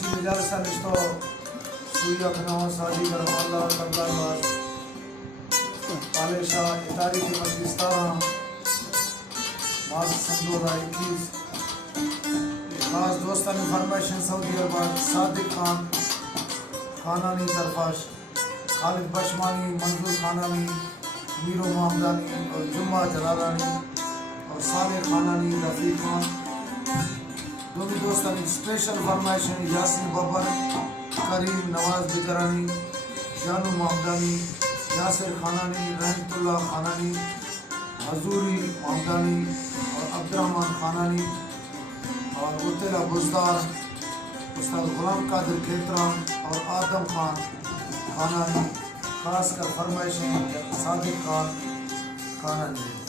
Şimdi gelsen işte o suyu yakına sadi Allah Allah Aleşa tarihi meclistara Maz Sandola 21 खास दोस्तान फरमाइशन Saudi अरब सादिक खान खानानी तरफाश खालिद बशमानी मंजूर खानानी Miro मोहम्मदानी और जुम्मा जलालानी और साले खानानी रफीक खान दोनों दोस्तान स्पेशल फरमाइशन यासिन बबर करीम नवाज बिजरानी जानू मोहम्मदानी यासिर खानानी रहमतुल्लाह खानानी हजूरी मोहम्मदानी और अब्दुर्रहमान खानानी और उतला बुजदार उस्ताद गुलाम कादिर खेतराम और आदम खान खानानी खास कर फरमाइशें सादिक खान खानानी।